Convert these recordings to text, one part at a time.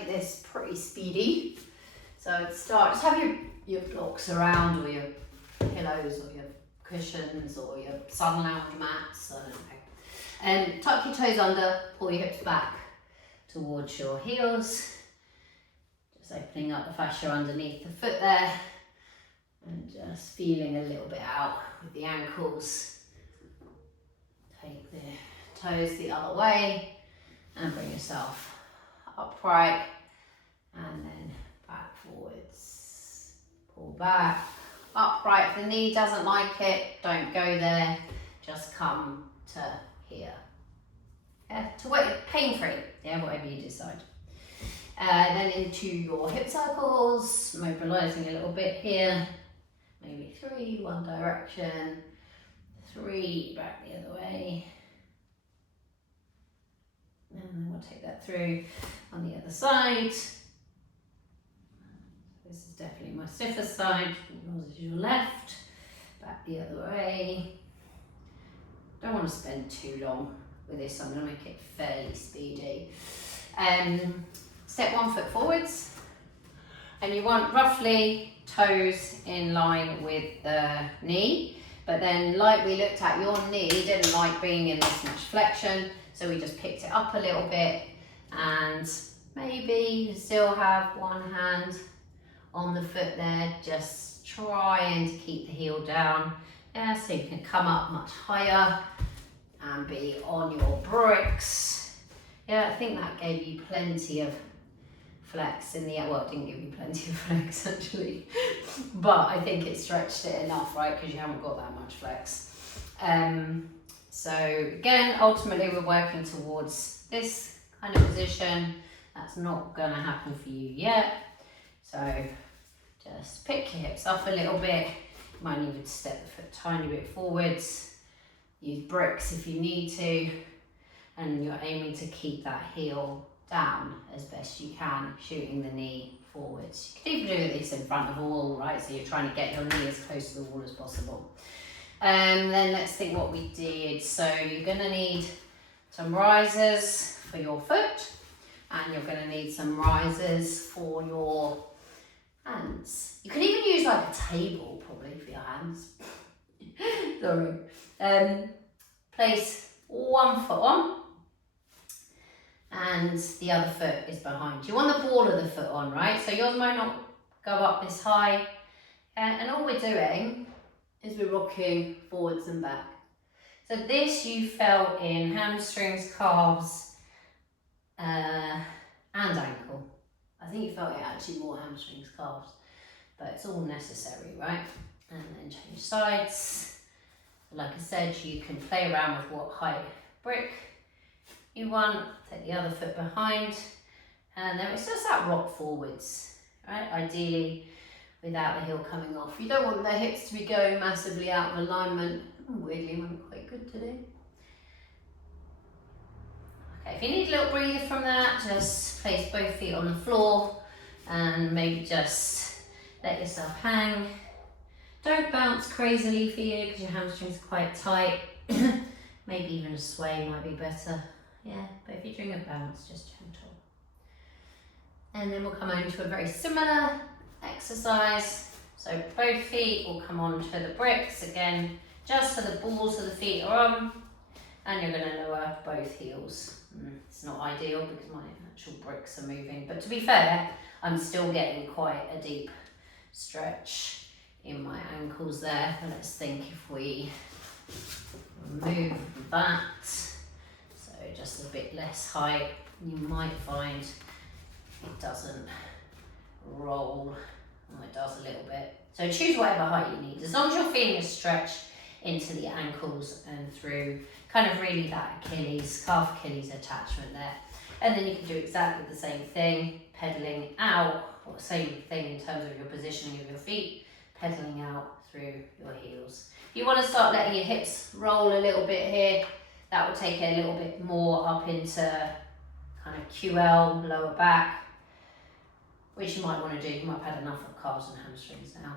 make this pretty speedy. So start, just have your blocks around, or your pillows, or your cushions, or your sun lounge mats, I don't know. And tuck your toes under, pull your hips back towards your heels. Just opening up the fascia underneath the foot there. And just feeling a little bit out with the ankles. Take the toes the other way and bring yourself upright and then back forwards. Pull back, upright. If the knee doesn't like it, don't go there. Just come to here. Yeah, to wait, pain-free, yeah, whatever you decide. Then into your hip circles, mobilizing a little bit here. Maybe 3, one direction, 3, back the other way. And then we'll take that through on the other side. This is definitely my stiffer side. Yours is your left. Back the other way. Don't want to spend too long with this. I'm going to make it fairly speedy. Step 1 foot forwards. And you want roughly toes in line with the knee. But then, like we looked at, your knee didn't like being in this much flexion. So we just picked it up a little bit, and maybe you still have one hand on the foot there, just trying to keep the heel down. Yeah, so you can come up much higher and be on your bricks. Yeah, I think that gave you plenty of flex in the, well, it didn't give you plenty of flex actually, but I think it stretched it enough, right, because you haven't got that much flex. So again, ultimately we're working towards this kind of position. That's not going to happen for you yet. So just pick your hips up a little bit. You might need to step the foot a tiny bit forwards. Use bricks if you need to. And you're aiming to keep that heel down as best you can, shooting the knee forwards. You can even do this in front of a wall, right? So you're trying to get your knee as close to the wall as possible. Then let's think what we did. So you're going to need some risers for your foot, and you're going to need some risers for your hands. You can even use like a table probably for your hands. Sorry. Place one foot on, and the other foot is behind. You want the ball of the foot on, right? So yours might not go up this high. And all we're doing is we're rocking forwards and back. So this you felt in hamstrings, calves, and ankle. I think you felt it actually more hamstrings, calves, but it's all necessary, right? And then change sides. Like I said, you can play around with what height brick you want. Take the other foot behind, and then it's just that rock forwards, right? Ideally without the heel coming off. You don't want the hips to be going massively out of alignment. Weirdly, I'm quite good today. Okay, if you need a little breather from that, just place both feet on the floor and maybe just let yourself hang. Don't bounce crazily for you because your hamstrings are quite tight. Maybe even a sway might be better. Yeah, but if you're doing a bounce, just gentle. And then we'll come on to a very similar exercise. So both feet will come onto the bricks again, just so the balls of the feet are on, and you're going to lower both heels. It's not ideal because my actual bricks are moving, but to be fair, I'm still getting quite a deep stretch in my ankles there. And let's think if we remove that, so just a bit less height, you might find it doesn't roll. Oh, it does a little bit. So choose whatever height you need, as long as you're feeling a stretch into the ankles and through kind of really that Achilles, calf Achilles attachment there. And then you can do exactly the same thing, pedaling out, or same thing in terms of your positioning of your feet, pedaling out through your heels. If you want to start letting your hips roll a little bit here, that will take it a little bit more up into kind of QL, lower back, which you might want to do. You might have had enough of calves and hamstrings now.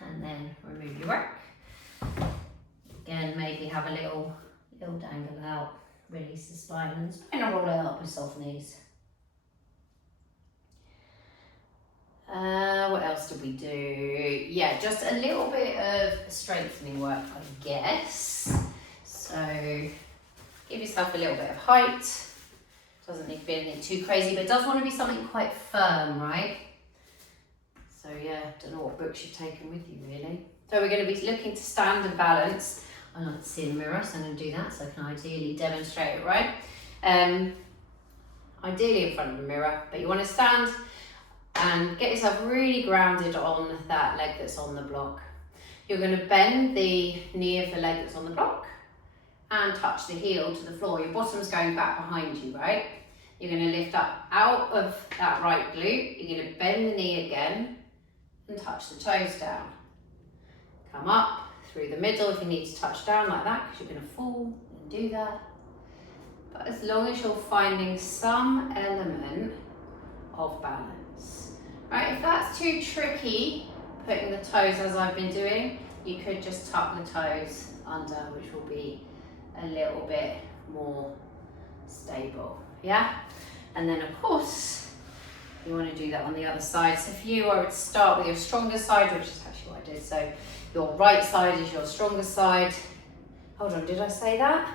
And then remove your rack. Again, maybe have a little dangle out. Release the spine and roll it up with soft knees. What else did we do? Yeah, just a little bit of strengthening work, I guess. So give yourself a little bit of height. Doesn't need to be anything too crazy, but it does want to be something quite firm, right? So yeah, don't know what books you've taken with you really. So we're going to be looking to stand and balance. I like to see in the mirror, so I'm going to do that so I can ideally demonstrate it, right? Ideally in front of the mirror, but you want to stand and get yourself really grounded on that leg that's on the block. You're going to bend the knee of the leg that's on the block and touch the heel to the floor. Your bottom's going back behind you, right? You're going to lift up out of that right glute. You're going to bend the knee again and touch the toes down. Come up through the middle if you need to touch down like that, because you're going to fall and do that. But as long as you're finding some element of balance. Right, if that's too tricky, putting the toes as I've been doing, you could just tuck the toes under, which will be a little bit more stable, yeah? And then of course, you want to do that on the other side. So if you were to start with your stronger side, which is actually what I did, so your right side is your stronger side. Hold on, did I say that?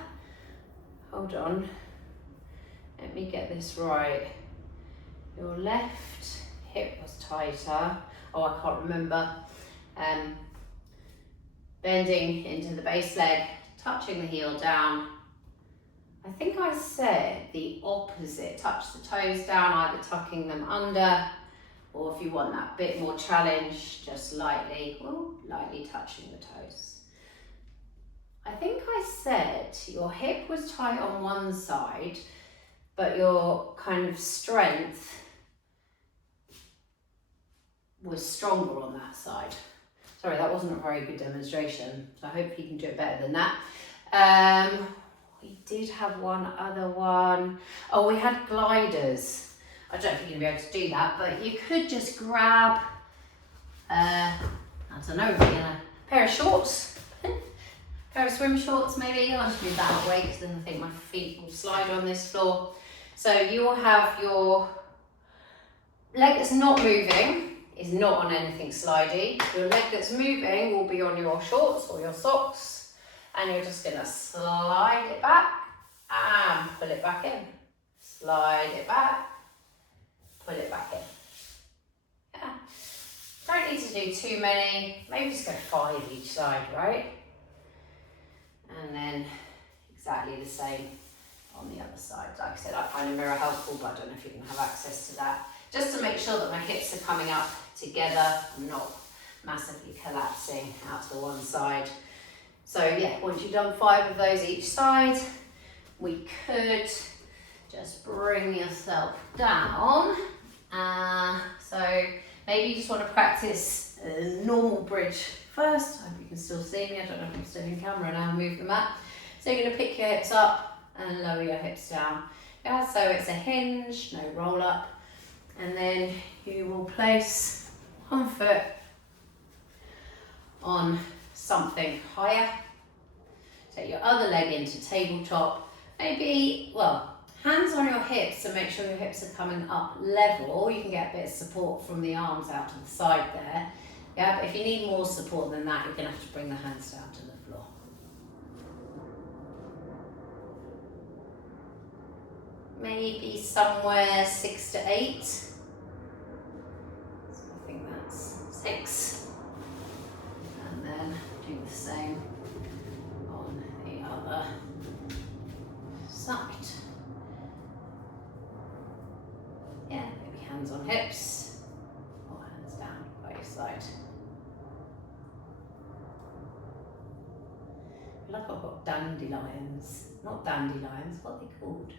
Hold on, let me get this right. Your left hip was tighter. Oh, I can't remember. Bending into the base leg, touching the heel down. I think I said the opposite. Touch the toes down, either tucking them under, or if you want that bit more challenge, just lightly touching the toes. I think I said your hip was tight on one side, but your kind of strength was stronger on that side. Sorry, that wasn't a very good demonstration, so I hope you can do it better than that. We did have one other one. Oh, we had gliders. I don't think you're gonna be able to do that, but you could just grab, I don't know, a pair of shorts, pair of swim shorts maybe. I'll just move that out of the way because then I think my feet will slide on this floor. So you will have your leg that's not moving, is not on anything slidey. Your leg that's moving will be on your shorts or your socks, and you're just gonna slide it back and pull it back in. Slide it back, pull it back in. Yeah. Don't need to do too many, maybe just go 5 each side, right? And then exactly the same on the other side. Like I said, I find a mirror helpful, but I don't know if you can have access to that. Just to make sure that my hips are coming up together, I'm not massively collapsing out to the one side. So yeah, once you've done 5 of those each side, we could just bring yourself down. So maybe you just want to practice a normal bridge first. I hope you can still see me. I don't know if I'm still in camera now, move the mat. So you're going to pick your hips up and lower your hips down. Yeah, so it's a hinge, no roll up. And then you will place one foot on something higher. Take your other leg into tabletop. Maybe, well, hands on your hips to make sure your hips are coming up level. You can get a bit of support from the arms out to the side there. Yeah, but if you need more support than that, you're going to have to bring the hands down to the floor. Maybe somewhere 6 to 8. So I think that's 6. And then do the same on the other side. Yeah, maybe hands on hips or hands down by your side. I feel like I've got dandelions. Not dandelions, what are they called?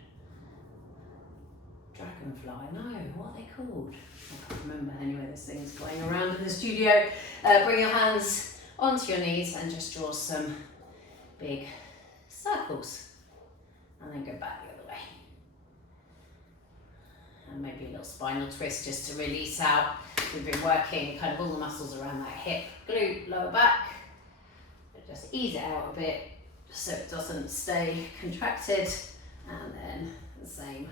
Dragonfly, no, what are they called? I can't remember. Anyway, there's things flying around in the studio. Bring your hands onto your knees and just draw some big circles. And then go back the other way. And maybe a little spinal twist just to release out. We've been working kind of all the muscles around that hip, glute, lower back. Just ease it out a bit so it doesn't stay contracted. And then the same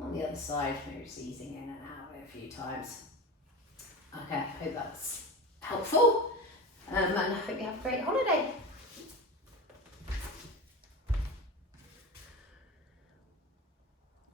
on the other side, maybe just easing in and out of it a few times. Okay, I hope that's helpful, and I hope you have a great holiday.